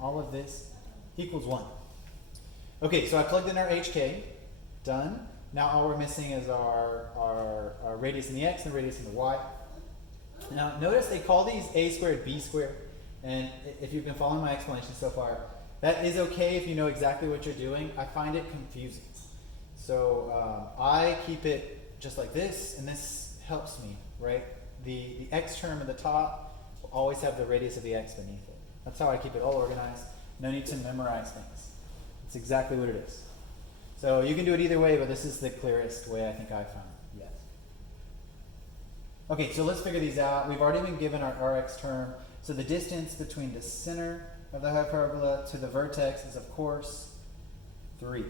all of this equals 1. Okay, so I plugged in our HK, done. Now all we're missing is our radius in the x and radius in the y. Now notice they call these a squared, b squared, and if you've been following my explanation so far, that is okay if you know exactly what you're doing. I find it confusing. So I keep it just like this, and this helps me, right? The x term at the top will always have the radius of the x beneath it. That's how I keep it all organized. No need to memorize things. It's exactly what it is. So you can do it either way, but this is the clearest way I think I found. Yes. Okay, so let's figure these out. We've already been given our Rx term. So the distance between the center of the hyperbola to the vertex is, of course, 3.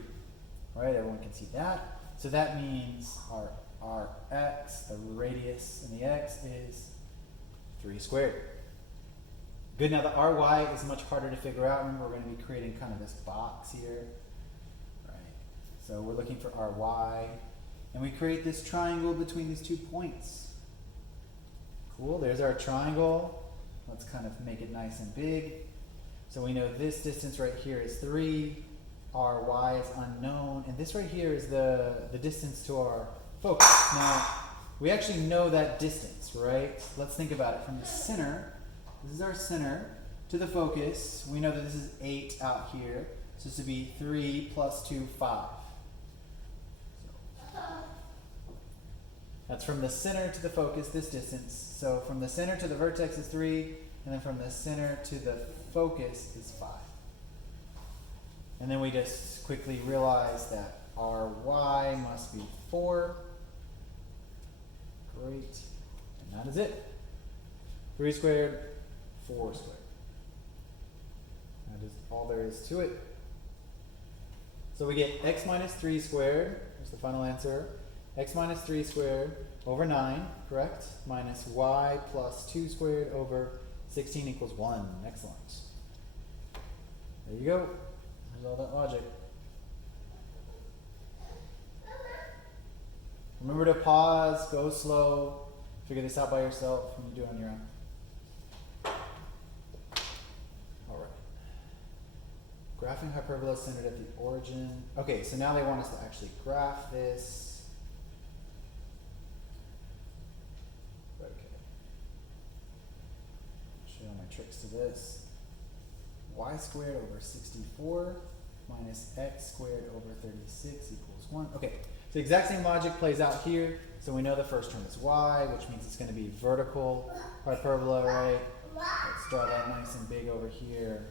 All right, everyone can see that. So that means our x, the radius in the x, is 3 squared. Good, now the ry is much harder to figure out. Remember, we're going to be creating kind of this box here. Right. So we're looking for ry, and we create this triangle between these 2 points. Cool, there's our triangle. Let's kind of make it nice and big. So we know this distance right here is 3, our y is unknown, and this right here is the distance to our focus. Now, we actually know that distance, right? Let's think about it. From the center, this is our center, to the focus, we know that this is 8 out here, so this would be 3 plus 2, 5. That's from the center to the focus, this distance. So from the center to the vertex is 3, and then from the center to the focus is 5. And then we just quickly realize that our y must be 4. Great. And that is it. 3 squared, 4 squared. That is all there is to it. So we get x minus 3 squared, there's the final answer. X minus 3 squared over 9, correct? Minus y plus 2 squared over 16 equals 1. Excellent. There you go. There's all that logic. Remember to pause, go slow, figure this out by yourself when you do it on your own. All right. Graphing hyperbola centered at the origin. Okay, so now they want us to actually graph this. Okay. Show my tricks to this. Y squared over 64 minus x squared over 36 equals 1. Okay, so the exact same logic plays out here. So we know the first term is y, which means it's going to be vertical hyperbola, right? Let's draw that nice and big over here.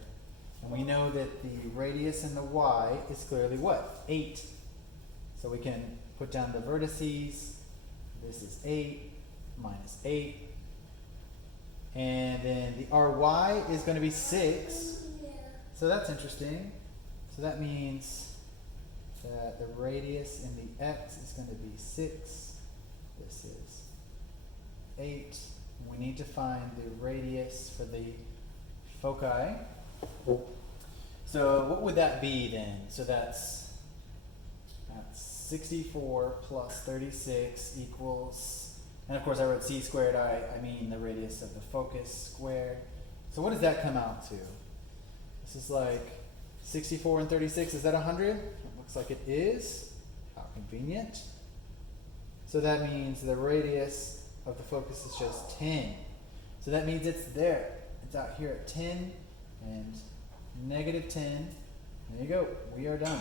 And we know that the radius in the y is clearly what? 8. So we can put down the vertices. This is 8 minus 8. And then the ry is going to be 6. So that's interesting. So that means that the radius in the x is going to be 6. This is 8. We need to find the radius for the foci. So what would that be then? So that's 64 plus 36 equals, and of course I wrote c squared, I mean the radius of the focus squared. So what does that come out to? This is like 64 and 36, is that 100? It looks like it is. How convenient. So that means the radius of the focus is just 10. So that means it's there. It's out here at 10 and negative 10. There you go. We are done.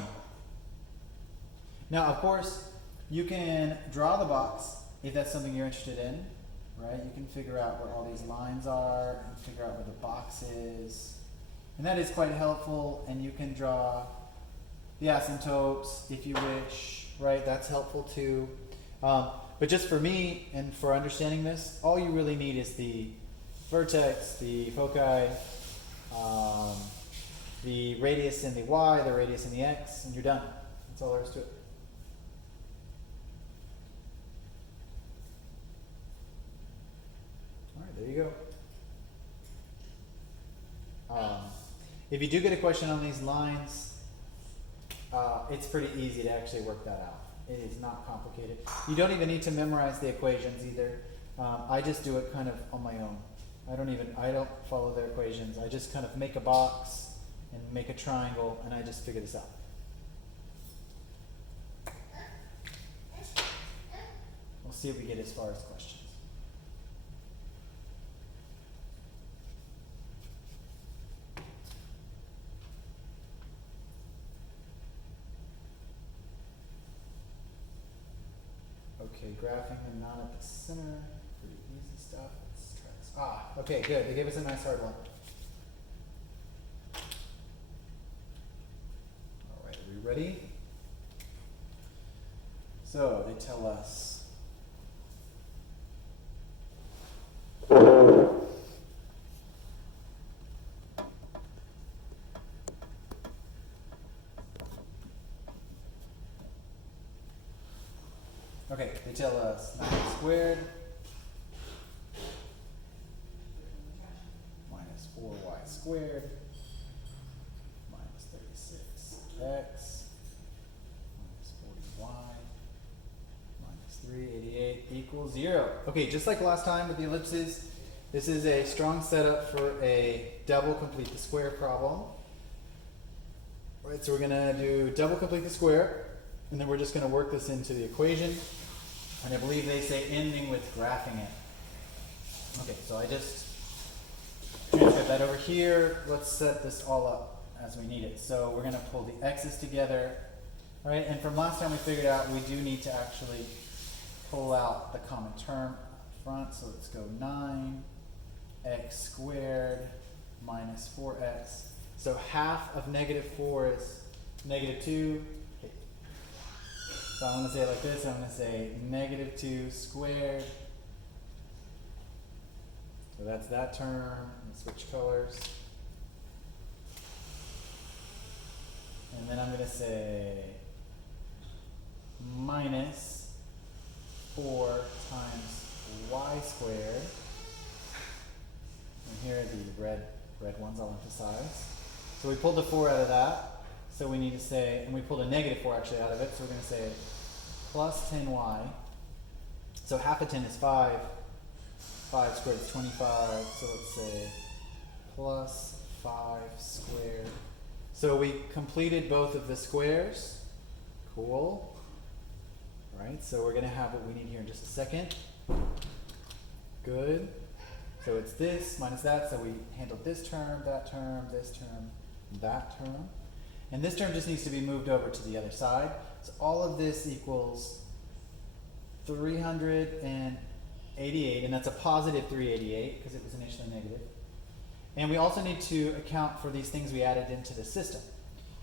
Now, of course, you can draw the box if that's something you're interested in, right? You can figure out where all these lines are and figure out where the box is. And that is quite helpful, and you can draw the asymptotes if you wish, right? That's helpful too. But just for me and for understanding this, all you really need is the vertex, the foci, the radius in the y, the radius in the x, and you're done. That's all there is to it. All right, there you go. If you do get a question on these lines, it's pretty easy to actually work that out. It is not complicated. You don't even need to memorize the equations either. I just do it kind of on my own. I don't follow their equations. I just kind of make a box, and make a triangle, and I just figure this out. We'll see if we get as far as questions. Okay, graphing them not at the center. Pretty easy stuff. Let's try this. Okay, good. They gave us a nice hard one. All right, are we ready? So they tell us. Okay, they tell us 9 squared minus 4y squared minus 36x minus 40y minus 388 equals 0. Okay, just like last time with the ellipses, this is a strong setup for a double complete the square problem. All right, so we're going to do double complete the square, and then we're just going to work this into the equation. And I believe they say ending with graphing it. Okay, so I just transcribe that over here. Let's set this all up as we need it. So we're going to pull the x's together. All right, and from last time we figured out we do need to actually pull out the common term up front. So let's go 9x squared minus 4x. So half of negative 4 is negative 2. Okay. So I'm going to say it like this. I'm going to say negative 2 squared. So that's that term. Switch colors. And then I'm going to say minus 4 times y squared. And here are the red ones I'll emphasize. So we pulled the 4 out of that. So we need to say, and we pulled a negative 4 actually out of it. So we're going to say plus 10y. So half of 10 is 5. 5 squared is 25. So let's say plus 5 squared. So we completed both of the squares. Cool. All right, so we're going to have what we need here in just a second. Good. So it's this minus that. So we handled this term, this term, that term. And this term just needs to be moved over to the other side. So all of this equals 388, and that's a positive 388 because it was initially negative. And we also need to account for these things we added into the system.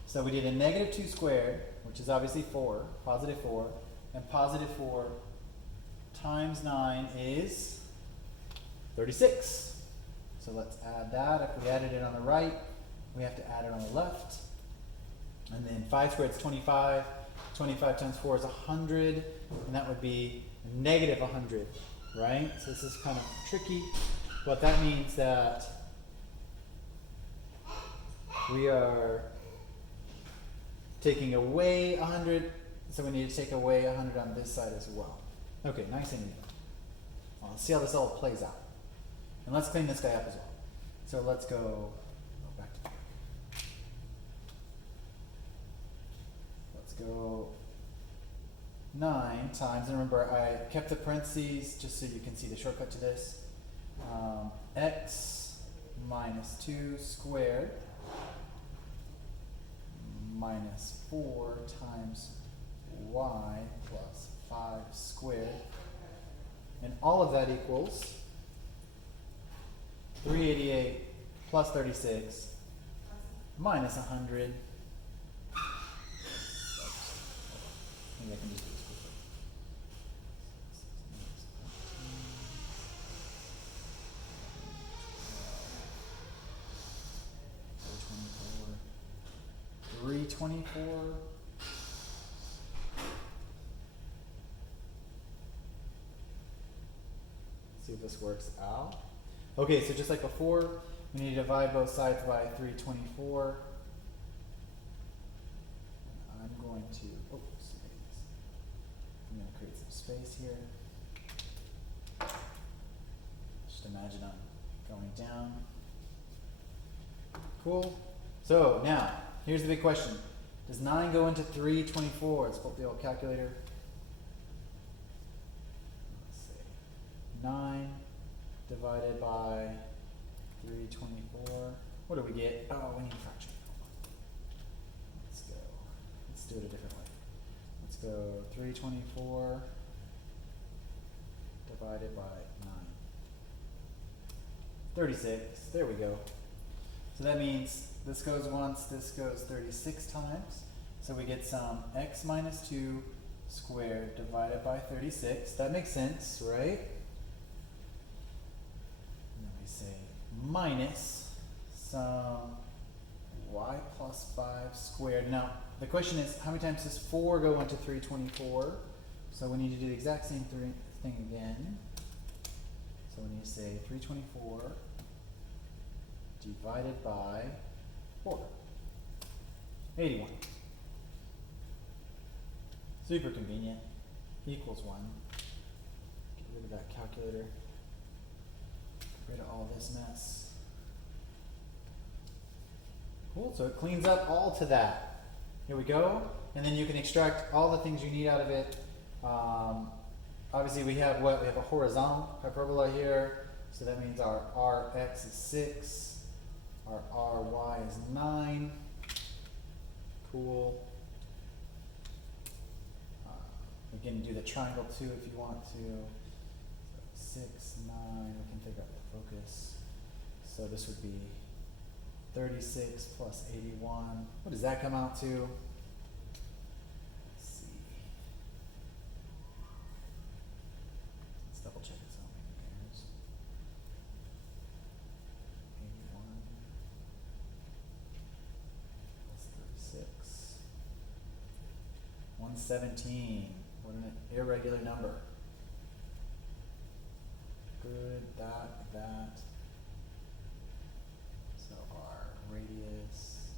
So we did a negative 2 squared, which is obviously 4, positive 4, and positive 4 times 9 is 36. So let's add that. If we added it on the right, we have to add it on the left. And then 5 squared is 25. 25 times 4 is 100, and that would be negative 100, right? So this is kind of tricky, but that means that we are taking away 100, so we need to take away 100 on this side as well. Okay, nice and neat. Well, let's see how this all plays out. And let's clean this guy up as well. So let's go back to go 9 times, and remember I kept the parentheses just so you can see the shortcut to this. X minus 2 squared minus 4 times y plus 5 squared. And all of that equals 388 plus 36 minus 100. I can just do this quickly. 324. See if this works out. Okay, so just like before, we need to divide both sides by 324. I'm going to, I'm going to create some space here. Just imagine I'm going down. Cool. So now, here's the big question. Does 9 go into 324? Let's pull up the old calculator. Let's see. 9 divided by 324. What do we get? Oh, we need a fraction. Let's go. Let's do it a different way. Let's go 324 divided by 9. 36. There we go. So that means this goes once, this goes 36 times. So we get some x minus 2 squared divided by 36. That makes sense, right? And then we say minus some y plus 5 squared. Now, the question is, how many times does 4 go into 324? So we need to do the exact same thing again. So we need to say 324 divided by 4. 81. Super convenient. Equals 1. Get rid of that calculator. Get rid of all this mess. Cool, so it cleans up all to that. Here we go. And then you can extract all the things you need out of it. Obviously we have what? We have a horizontal hyperbola here. So that means our Rx is 6. Our Ry is 9. Cool. We can do the triangle too if you want to. So 6, 9, we can figure out the focus. So this would be 36 plus 81. What does that come out to? Let's see. Let's double check it so I'm making errors. 81 plus 36. 117. What an irregular number. Good, that. So our radius,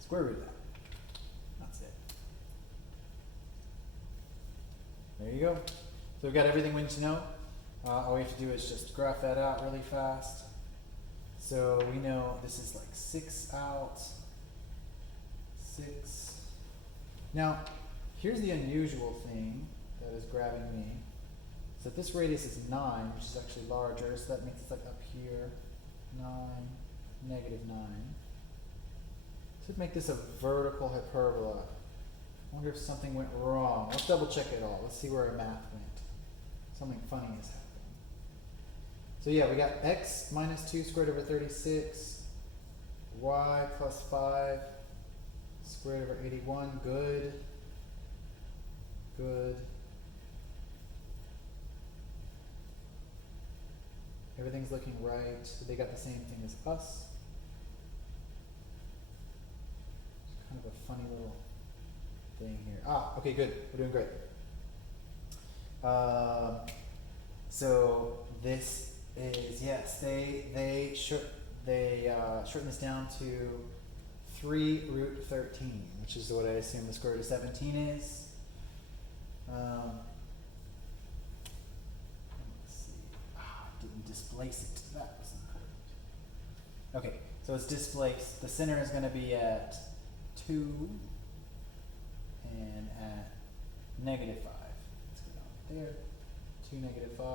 square root of that. That's it. There you go. So we've got everything we need to know. All we have to do is just graph that out really fast. So we know this is like 6 out, 6. Now, here's the unusual thing that is grabbing me. So this radius is 9, which is actually larger, so that means it's like up here. 9, negative 9. So make this a vertical hyperbola. I wonder if something went wrong. Let's double check it all. Let's see where our math went. Something funny is happening. So yeah, we got x minus 2 squared over 36, y plus 5 squared over 81. Good. Good. Everything's looking right. They got the same thing as us. It's kind of a funny little thing here. Ah, okay, good. We're doing great. So this is, yes, they shorten this down to 3 root 13, which is what I assume the square root of 17 is. Let's see. Didn't displace it. That was important. Okay, so it's displaced. The center is going to be at 2 and at negative 5. Let's go down there. 2, negative 5.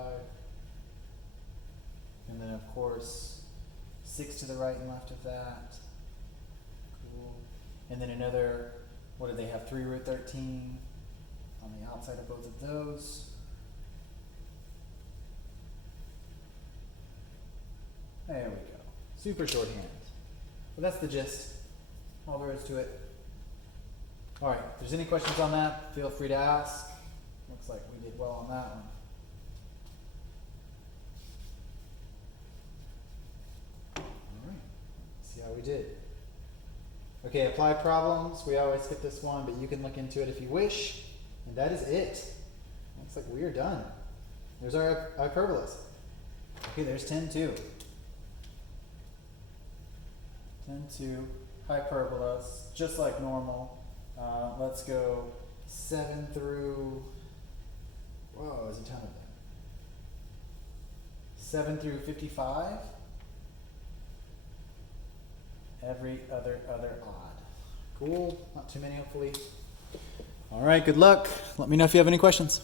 And then, of course, 6 to the right and left of that. Cool. And then another, what do they have? 3 root 13 on the outside of both of those. There we go. Super shorthand. But that's the gist. All there is to it. All right, if there's any questions on that, feel free to ask. Looks like we did well on that one. All right, let's see how we did. Okay, apply problems. We always skip this one, but you can look into it if you wish. And that is it. Looks like we are done. There's our hyperbolas. Okay, there's 10.2. 10.2 hyperbolas, just like normal. Let's go 7 through, whoa, there's a ton of them. 7 through 55. Every other odd. Cool. Not too many, hopefully. All right, good luck. Let me know if you have any questions.